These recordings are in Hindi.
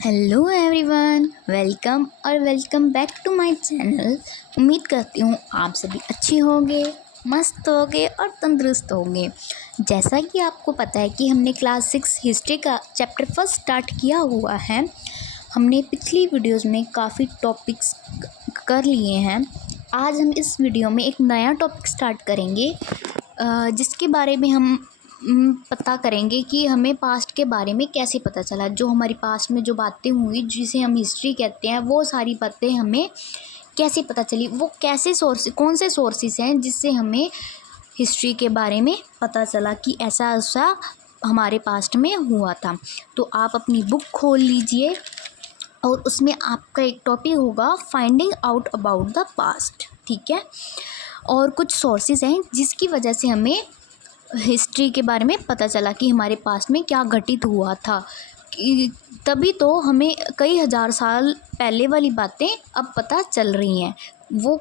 Hello everyone, welcome back to my channel. उम्मीद करती हूँ आप सभी अच्छे होंगे, मस्त होंगे और तंदुरुस्त होंगे। जैसा कि आपको पता है कि हमने क्लास 6 हिस्ट्री का चैप्टर फर्स्ट स्टार्ट किया हुआ है। हमने पिछली वीडियोस में काफ़ी टॉपिक्स कर लिए हैं। आज हम इस वीडियो में एक नया टॉपिक स्टार्ट करेंगे जिसके बारे में हम पता करेंगे कि हमें पास्ट के बारे में कैसे पता चला। जो हमारी पास्ट में जो बातें हुई जिसे हम हिस्ट्री कहते हैं, वो सारी बातें हमें कैसे पता चली, वो कैसे कौन से सोर्सेस हैं जिससे हमें हिस्ट्री के बारे में पता चला कि ऐसा ऐसा हमारे पास्ट में हुआ था। तो आप अपनी बुक खोल लीजिए और उसमें आपका एक टॉपिक होगा finding out about the past, ठीक है। और कुछ सोर्सेज हैं जिसकी वजह से हमें हिस्ट्री के बारे में पता चला कि हमारे पास्ट में क्या घटित हुआ था। तभी तो हमें कई हज़ार साल पहले वाली बातें अब पता चल रही हैं। वो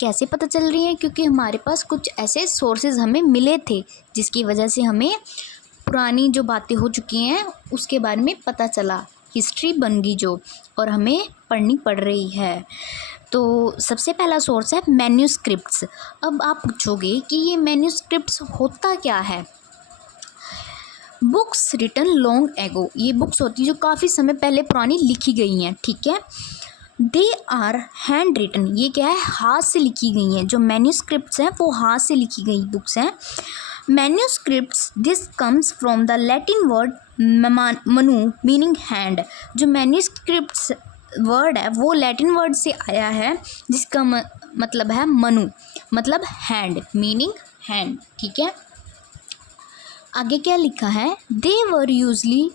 कैसे पता चल रही हैं? क्योंकि हमारे पास कुछ ऐसे सोर्सेज हमें मिले थे जिसकी वजह से हमें पुरानी जो बातें हो चुकी हैं उसके बारे में पता चला, हिस्ट्री बन गई जो, और हमें पढ़नी पड़ रही है। तो सबसे पहला सोर्स है मैन्यूस्क्रिप्ट्स। अब आप पूछोगे कि ये मैन्यूस्क्रिप्ट्स होता क्या है? बुक्स रिटन लॉन्ग एगो, ये बुक्स होती है जो काफ़ी समय पहले पुरानी लिखी गई हैं, ठीक है। दे आर हैंड रिटन, ये क्या है? हाथ से लिखी गई हैं। जो मैन्यूस्क्रिप्ट्स हैं वो हाथ से लिखी गई बुक्स हैं। Manuscripts this comes from the Latin word Manu meaning hand. जो मैन्यूस्क्रिप्ट्स वर्ड है वो लैटिन वर्ड से आया है जिसका मतलब है मनु, मतलब हैंड, मीनिंग हैंड, ठीक है। आगे क्या लिखा है? They were usually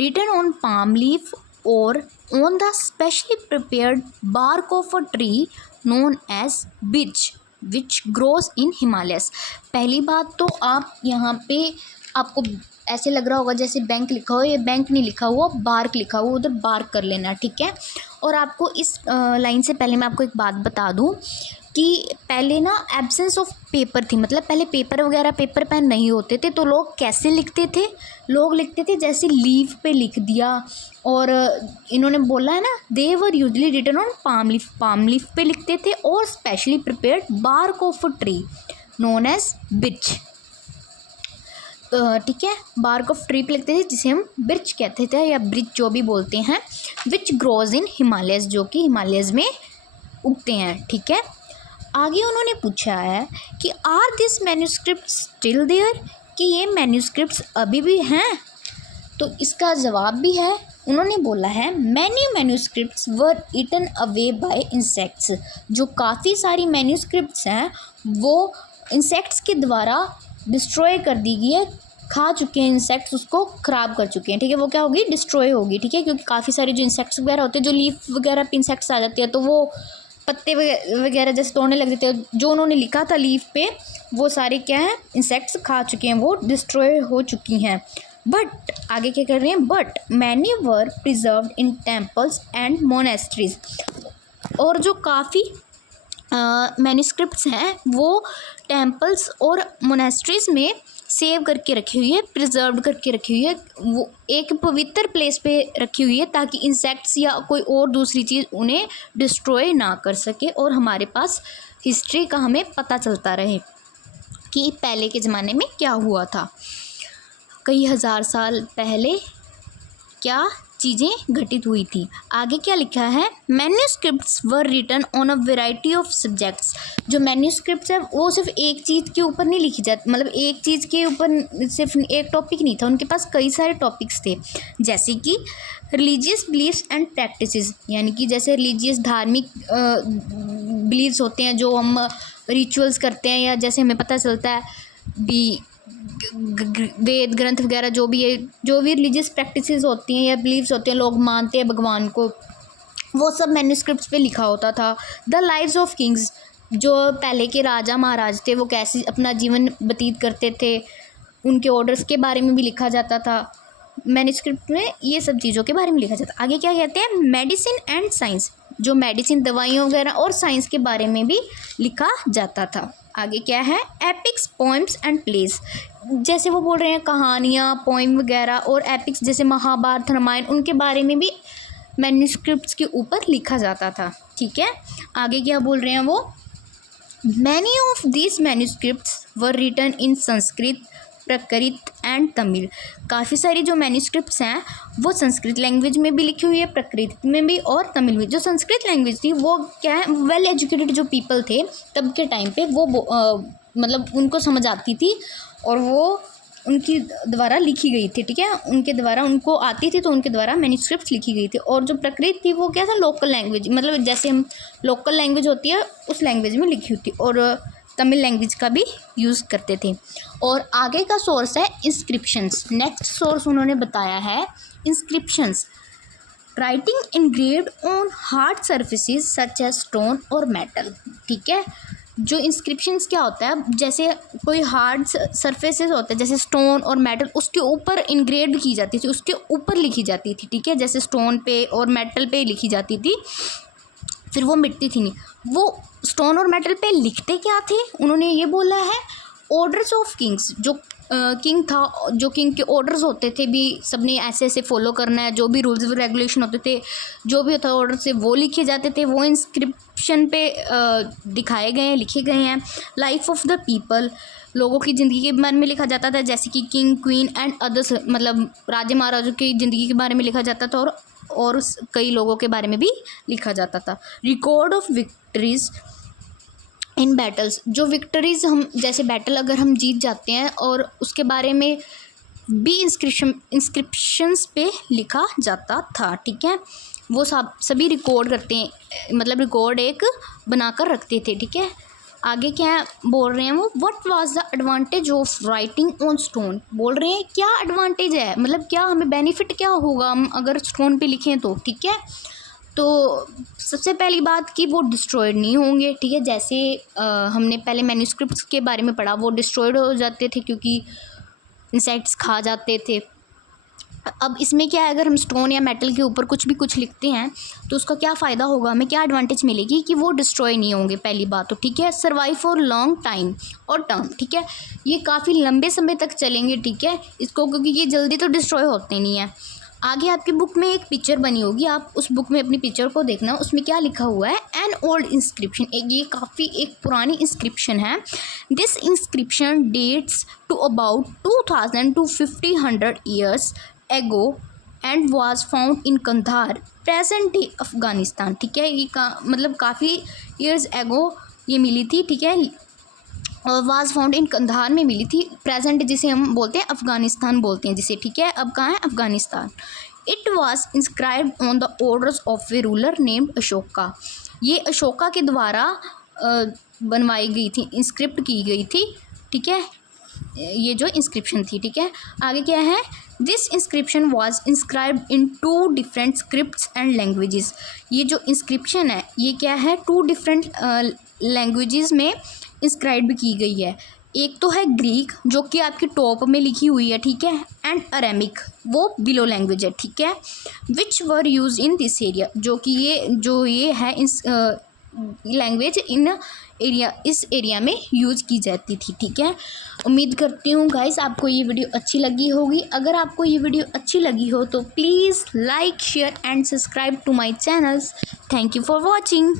written on palm leaf और on the specially prepared bark of a tree known as birch which grows in Himalayas. पहली बात तो आप यहाँ पे आपको ऐसे लग रहा होगा जैसे बैंक लिखा हो, ये बैंक नहीं लिखा हुआ, बार्क लिखा हुआ, उधर बार्क कर लेना, ठीक है। और आपको इस लाइन से पहले मैं आपको एक बात बता दूँ कि पहले ना एब्सेंस ऑफ पेपर थी, मतलब पहले पेपर वगैरह, पेपर पेन नहीं होते थे, तो लोग कैसे लिखते थे? लोग लिखते थे जैसे लीफ पे लिख दिया। और इन्होंने बोला है ना, they were usually written on palm leaf पे लिखते थे और specially prepared bark of a tree known as birch, ठीक है। बार्क ऑफ ट्री पे लिखते थे जिसे हम बिर्च कहते थे या ब्रिच जो भी बोलते हैं। विच ग्रोज इन हिमालयस, जो कि हिमालयस में उगते हैं, ठीक है। आगे उन्होंने पूछा है कि are this manuscript still there, कि ये मैन्यूस्क्रिप्ट्स अभी भी हैं? तो इसका जवाब भी है। उन्होंने बोला है many manuscripts were eaten away by insects. जो काफ़ी सारी मैन्यूस्क्रिप्ट्स हैं वो इंसेक्ट्स के द्वारा डिस्ट्रॉय कर दी गई है, खा चुके हैं इंसेक्ट्स, उसको ख़राब कर चुके हैं, ठीक है। वो क्या होगी? डिस्ट्रॉय होगी, ठीक है। क्योंकि काफ़ी सारे जो इंसेक्ट्स वगैरह होते हैं, जो लीफ वगैरह पे इंसेक्ट्स आ जाते हैं तो वो पत्ते वगैरह जैसे तोड़ने लग जाते हैं। जो उन्होंने लिखा था लीफ पे वो सारे क्या हैं? इंसेक्ट्स खा चुके हैं, वो डिस्ट्रॉय हो चुकी हैं। बट आगे क्या कर रहे हैं? But many were preserved in temples and monasteries. और जो काफ़ी मैन्यूस्क्रिप्ट्स हैं वो टेम्पल्स और मोनेस्ट्रीज में सेव करके रखी हुई है, प्रिजर्व करके रखी हुई है। वो एक पवित्र प्लेस पे रखी हुई है ताकि इंसेक्ट्स या कोई और दूसरी चीज़ उन्हें डिस्ट्रॉय ना कर सके और हमारे पास हिस्ट्री का हमें पता चलता रहे कि पहले के ज़माने में क्या हुआ था, कई हज़ार साल पहले क्या चीज़ें घटित हुई थी। आगे क्या लिखा है? Manuscripts were written on a variety of subjects. जो मैन्यूस्क्रिप्ट्स है वो सिर्फ एक चीज़ के ऊपर नहीं लिखी जाती, मतलब एक चीज़ के ऊपर सिर्फ एक टॉपिक नहीं था, उनके पास कई सारे टॉपिक्स थे। जैसे कि रिलीजियस बिलीव्स एंड प्रैक्टिसेस, यानी कि जैसे रिलीजियस धार्मिक बिलीव्स होते हैं जो हम रिचुअल्स करते हैं, या जैसे हमें पता चलता है भी वेद ग्रंथ वगैरह जो भी है, जो भी रिलीजियस प्रैक्टिसेस होती हैं या बिलीव्स होते हैं, लोग मानते हैं भगवान को, वो सब मैन्यूस्क्रिप्ट्स पे लिखा होता था। द लाइव्स ऑफ किंग्स, जो पहले के राजा महाराज थे वो कैसे अपना जीवन व्यतीत करते थे, उनके ऑर्डर्स के बारे में भी लिखा जाता था मैन्यूस्क्रिप्ट में, ये सब चीज़ों के बारे में लिखा जाता। आगे क्या कहते हैं? मेडिसिन एंड साइंस, जो मेडिसिन दवाइयों वगैरह और साइंस के बारे में भी लिखा जाता था। आगे क्या है? एपिक्स पोइम्स एंड प्लेस, जैसे वो बोल रहे हैं कहानियाँ, पोइम वगैरह और एपिक्स जैसे महाभारत, रामायण, उनके बारे में भी मैन्यूस्क्रिप्ट्स के ऊपर लिखा जाता था। ठीक है, आगे क्या बोल रहे हैं वो, many of this manuscripts were written in Sanskrit, Prakrit and Tamil. काफ़ी सारी जो मैन्यूस्क्रिप्ट्स हैं वो संस्कृत लैंग्वेज में भी लिखी हुई है, प्राकृत में भी और तमिल में। जो संस्कृत लैंग्वेज थी वो क्या है, वेल एजुकेटेड जो पीपल थे तब के टाइम पे वो मतलब उनको समझ आती थी और वो उनकी द्वारा लिखी गई थी। ठीक है, उनके द्वारा उनको आती थी तो उनके द्वारा मैन्यूस्क्रिप्ट्स लिखी गई थी। और जो प्राकृत थी वो क्या था, लोकल लैंग्वेज, मतलब जैसे हम लोकल लैंग्वेज होती है उस लैंग्वेज में लिखी होती, और तमिल लैंग्वेज का भी यूज़ करते थे। और आगे का सोर्स है इंस्क्रिप्शंस। नेक्स्ट सोर्स उन्होंने बताया है inscriptions, writing engraved on hard surfaces such as stone और मेटल। ठीक है, जो इंस्क्रिप्शंस क्या होता है, जैसे कोई हार्ड सरफेसेस होते हैं जैसे स्टोन और मेटल, उसके ऊपर इनग्रेव्ड की जाती थी, उसके ऊपर लिखी जाती थी। ठीक है, जैसे स्टोन पे और मेटल पे लिखी जाती थी, फिर वो मिटती थी नहीं। वो स्टोन और मेटल पे लिखते क्या थे, उन्होंने ये बोला है ऑर्डर्स ऑफ किंग्स। जो किंग था, जो किंग के ऑर्डर्स होते थे भी सबने ऐसे ऐसे फॉलो करना है, जो भी रूल्स रेगुलेशन होते थे, जो भी होता ऑर्डर से वो लिखे जाते थे, वो इंस्क्रिप्शन पे दिखाए गए हैं, लिखे गए हैं। लाइफ ऑफ द पीपल, लोगों की ज़िंदगी के बारे में लिखा जाता था, जैसे कि किंग, क्वीन एंड अदर्स, मतलब राजे महाराजों की ज़िंदगी के बारे में लिखा जाता था, और कई लोगों के बारे में भी लिखा जाता था। Record of victories in battles, जो विक्ट्रीज हम जैसे बैटल अगर हम जीत जाते हैं और उसके बारे में भी इंस्क्रिप्शंस पे लिखा जाता था। ठीक है, वो सभी रिकॉर्ड करते हैं, मतलब रिकॉर्ड एक बनाकर रखते थे। ठीक है, आगे क्या बोल रहे हैं वो, what was the advantage of writing on stone. बोल रहे हैं क्या एडवांटेज है, मतलब क्या हमें बेनिफिट क्या होगा हम अगर स्टोन पे लिखें तो। ठीक है, तो सबसे पहली बात कि वो डिस्ट्रॉयड नहीं होंगे। ठीक है, जैसे हमने पहले मैन्यूस्क्रिप्ट्स के बारे में पढ़ा, वो डिस्ट्रॉयड हो जाते थे क्योंकि इंसेक्ट्स खा जाते थे। अब इसमें क्या है, अगर हम स्टोन या मेटल के ऊपर कुछ लिखते हैं तो उसका क्या फ़ायदा होगा, हमें क्या एडवांटेज मिलेगी कि वो डिस्ट्रॉय नहीं होंगे, पहली बात तो। ठीक है, सर्वाइव फॉर लॉन्ग टाइम और टर्म। ठीक है, ये काफ़ी लंबे समय तक चलेंगे। ठीक है, इसको, क्योंकि ये जल्दी तो डिस्ट्रॉय होते नहीं है। आगे आपकी बुक में एक पिक्चर बनी होगी, आप उस बुक में अपनी पिक्चर को देखना, उसमें क्या लिखा हुआ है, एन ओल्ड इंस्क्रिप्शन। ये काफ़ी एक पुरानी इंस्क्रिप्शन है। This inscription dates to about 2000 to 1500 years ago and was found in Kandahar, present day Afghanistan. ठीक है, ये मतलब काफ़ी ईयर्स एगो ये मिली थी। ठीक है, और वाज फाउंड इन कंधार में मिली थी, प्रेजेंट जिसे हम बोलते हैं अफ़गानिस्तान बोलते हैं जिसे। ठीक है, अब कहाँ है Afghanistan. It was inscribed on the orders of A ruler named Ashoka. ये अशोका के द्वारा बनवाई गई थी, इंस्क्रिप्ट की गई थी। ठीक है, ये जो इंस्क्रिप्शन थी। ठीक है, आगे क्या है, this inscription was inscribed in 2 different scripts and languages. ये जो इंस्क्रिप्शन है ये क्या है, 2 डिफरेंट लैंग्वेजेस में इंस्क्राइब की गई है। एक तो है ग्रीक जो कि आपकी टॉप में लिखी हुई है। ठीक है, एंड अरेमिक वो बिलो लैंग्वेज है। ठीक है, विच were use in this area, जो कि ये है इस लैंग्वेज इस एरिया में यूज़ की जाती थी। ठीक है, उम्मीद करती हूँ गाइस आपको ये वीडियो अच्छी लगी होगी। अगर आपको ये वीडियो अच्छी लगी हो तो please like, share and subscribe to my channels. Thank you for watching.